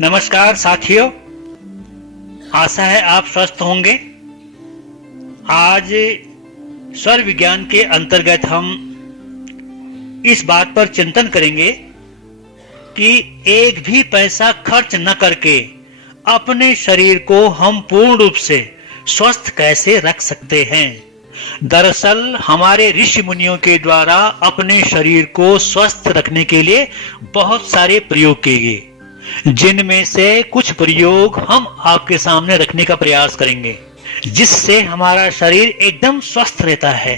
नमस्कार साथियों, आशा है आप स्वस्थ होंगे। आज स्वर विज्ञान के अंतर्गत हम इस बात पर चिंतन करेंगे कि एक भी पैसा खर्च न करके अपने शरीर को हम पूर्ण रूप से स्वस्थ कैसे रख सकते हैं। दरअसल हमारे ऋषि मुनियों के द्वारा अपने शरीर को स्वस्थ रखने के लिए बहुत सारे प्रयोग किए गए, जिनमें से कुछ प्रयोग हम आपके सामने रखने का प्रयास करेंगे, जिससे हमारा शरीर एकदम स्वस्थ रहता है।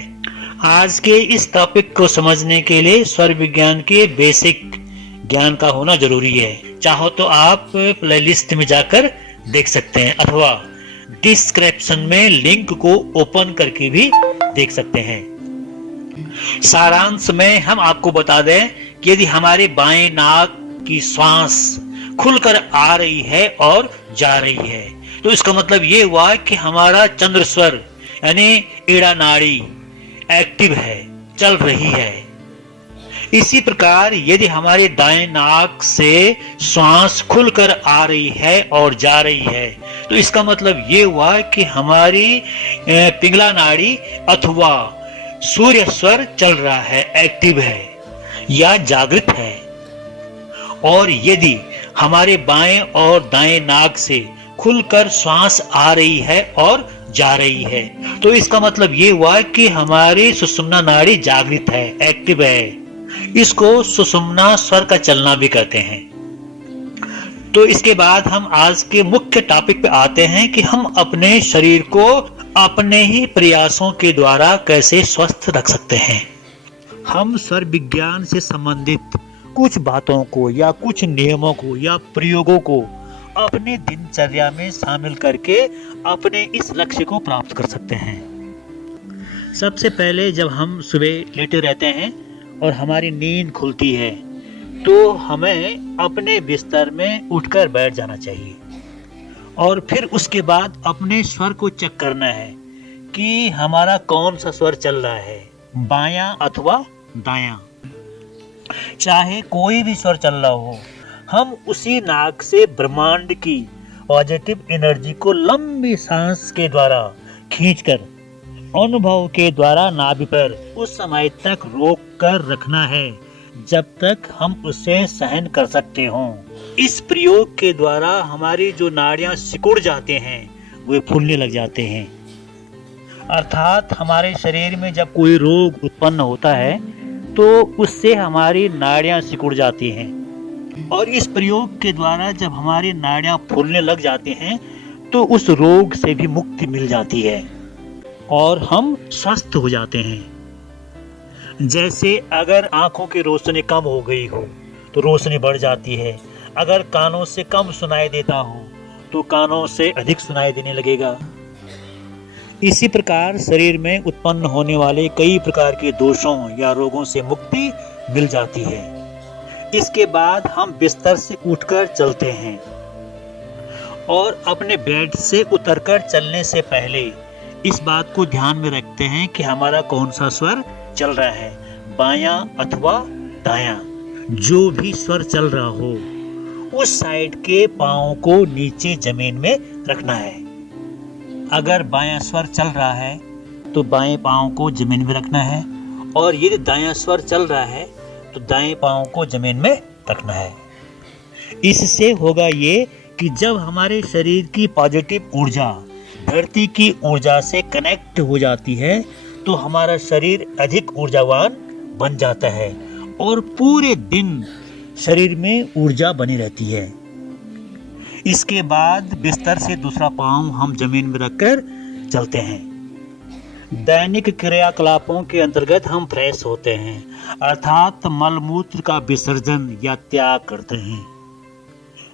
आज के इस टॉपिक को समझने के लिए स्वर विज्ञान के बेसिक ज्ञान का होना जरूरी है। चाहो तो आप प्लेलिस्ट में जाकर देख सकते हैं अथवा डिस्क्रिप्शन में लिंक को ओपन करके भी देख सकते हैं। सारांश में हम आपको बता दें कि यदि हमारे बाएं नाक की श्वास खुलकर आ रही है और जा रही है, तो इसका मतलब ये हुआ कि हमारा चंद्र स्वर यानी ईड़ा नाड़ी एक्टिव है, चल रही है। इसी प्रकार यदि हमारे दाएं नाक से श्वास खुलकर आ रही है और जा रही है, तो इसका मतलब ये हुआ कि हमारी पिंगला नाड़ी अथवा सूर्य स्वर चल रहा है, एक्टिव है या जागृत है। और यदि हमारे बाएं और दाएं नाक से खुलकर श्वास आ रही है और जा रही है, तो इसका मतलब ये हुआ कि हमारी सुषुम्ना नाड़ी जागृत है, एक्टिव है। इसको सुषुम्ना स्वर का चलना भी कहते हैं। तो इसके बाद हम आज के मुख्य टॉपिक पे आते हैं कि हम अपने शरीर को अपने ही प्रयासों के द्वारा कैसे स्वस्थ रख सकते हैं। हम स्वर विज्ञान से संबंधित कुछ बातों को या कुछ नियमों को या प्रयोगों को अपने दिनचर्या में शामिल करके अपने इस लक्ष्य को प्राप्त कर सकते हैं। सबसे पहले जब हम सुबह लेटे रहते हैं और हमारी नींद खुलती है, तो हमें अपने बिस्तर में उठकर बैठ जाना चाहिए और फिर उसके बाद अपने स्वर को चेक करना है कि हमारा कौन सा स्वर चल रहा है, बायां अथवा दायां। चाहे कोई भी स्वर चल रहा हो, हम उसी नाक से ब्रह्मांड की पॉजिटिव एनर्जी को लंबी सांस के द्वारा खींचकर अनुभव के द्वारा नाभि पर उस समय तक रोक कर रखना है जब तक हम उसे सहन कर सकते हों। इस प्रयोग के द्वारा हमारी जो नाड़ियां सिकुड़ जाते हैं वे फूलने लग जाते हैं। अर्थात हमारे शरीर में जब कोई रोग उत्पन्न होता है तो उससे हमारी नाड़ियां सिकुड़ जाती हैं, और इस प्रयोग के द्वारा जब हमारी नाड़ियां फूलने लग जाती हैं तो उस रोग से भी मुक्ति मिल जाती है और हम स्वस्थ हो जाते हैं। जैसे अगर आंखों की रोशनी कम हो गई हो तो रोशनी बढ़ जाती है, अगर कानों से कम सुनाई देता हो तो कानों से अधिक सुनाई देने लगेगा। इसी प्रकार शरीर में उत्पन्न होने वाले कई प्रकार के दोषों या रोगों से मुक्ति मिल जाती है। इसके बाद हम बिस्तर से उठकर चलते हैं और अपने बेड से उतरकर चलने से पहले इस बात को ध्यान में रखते हैं कि हमारा कौन सा स्वर चल रहा है, बायां अथवा दायां। जो भी स्वर चल रहा हो उस साइड के पांव को नीचे जमीन में रखना है। अगर बायां स्वर चल रहा है तो बाएं पांव को जमीन में रखना है, और यदि दायां स्वर चल रहा है तो दाएं पांव को जमीन में रखना है। इससे होगा ये कि जब हमारे शरीर की पॉजिटिव ऊर्जा धरती की ऊर्जा से कनेक्ट हो जाती है तो हमारा शरीर अधिक ऊर्जावान बन जाता है और पूरे दिन शरीर में ऊर्जा बनी रहती है। इसके बाद बिस्तर से दूसरा पांव हम जमीन में रखकर चलते हैं। दैनिक क्रियाकलापों के अंतर्गत हम फ्रेश होते हैं, अर्थात मल मूत्र का विसर्जन या त्याग करते हैं।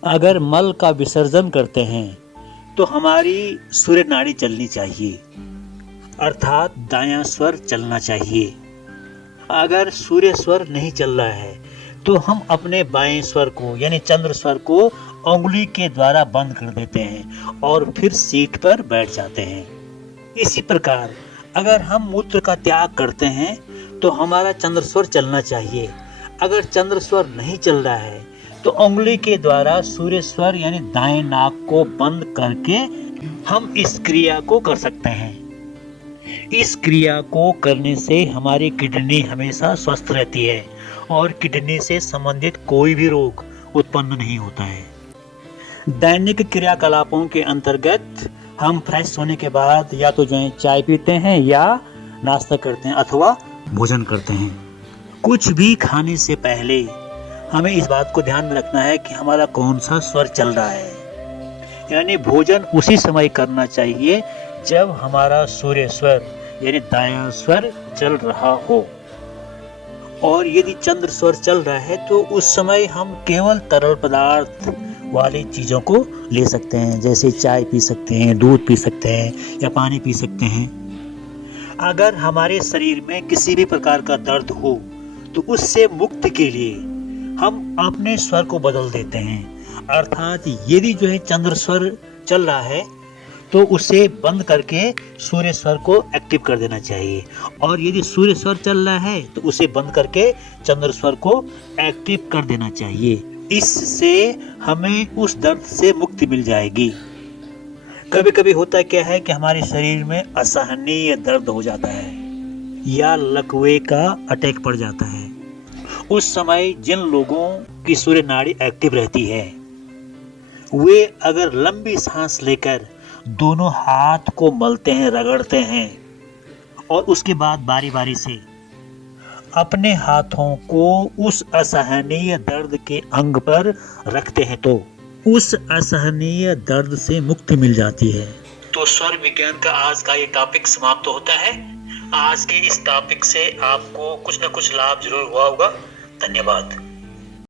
अगर मल का विसर्जन करते हैं तो हमारी सूर्य नाड़ी चलनी चाहिए, अर्थात दायां स्वर चलना चाहिए। अगर सूर्य स्वर नहीं चल रहा है तो हम अपने बाएं स्वर को यानी चंद्र स्वर को उंगली के द्वारा बंद कर देते हैं और फिर सीट पर बैठ जाते हैं। इसी प्रकार अगर हम मूत्र का त्याग करते हैं तो हमारा चंद्र स्वर चलना चाहिए। अगर चंद्र स्वर नहीं चल रहा है तो उंगली के द्वारा सूर्य स्वर यानी दाएं नाक को बंद करके हम इस क्रिया को कर सकते हैं। इस क्रिया को करने से हमारी किडनी हमेशा स्वस्थ रहती है और किडनी से संबंधित कोई भी रोग उत्पन्न नहीं होता है। दैनिक क्रियाकलापों के अंतर्गत हम फ्रेश होने के बाद या तो जो है चाय पीते हैं या नाश्ता करते हैं अथवा भोजन करते हैं। कुछ भी खाने से पहले हमें इस बात को ध्यान में रखना है कि हमारा कौन सा स्वर चल रहा है, यानी भोजन उसी समय करना चाहिए जब हमारा सूर्य स्वर यानी दायां स्वर चल रहा हो। और यदि चंद्र स्वर चल रहा है तो उस समय हम केवल तरल पदार्थ वाली चीजों को ले सकते हैं, जैसे चाय पी सकते हैं, दूध पी सकते हैं या पानी पी सकते हैं। अगर हमारे शरीर में किसी भी प्रकार का दर्द हो तो उससे मुक्ति के लिए हम अपने स्वर को बदल देते हैं। अर्थात यदि जो है चंद्र स्वर चल रहा है तो उसे बंद करके सूर्य स्वर को एक्टिव कर देना चाहिए, और यदि सूर्य स्वर चल रहा है तो उसे बंद करके चंद्र स्वर को एक्टिव कर देना चाहिए। इससे हमें उस दर्द से मुक्ति मिल जाएगी। कभी कभी होता क्या है कि हमारे शरीर में असहनीय दर्द हो जाता है या लकवे का अटैक पड़ जाता है। उस समय जिन लोगों की सूर्य नाड़ी एक्टिव रहती है वे अगर लंबी सांस लेकर दोनों हाथ को मलते हैं, रगड़ते हैं और उसके बाद बारी बारी से अपने हाथों को उस असहनीय दर्द के अंग पर रखते हैं तो उस असहनीय दर्द से मुक्ति मिल जाती है। तो स्वर विज्ञान का आज का ये टॉपिक समाप्त होता है। आज के इस टॉपिक से आपको कुछ न कुछ लाभ जरूर हुआ होगा। धन्यवाद।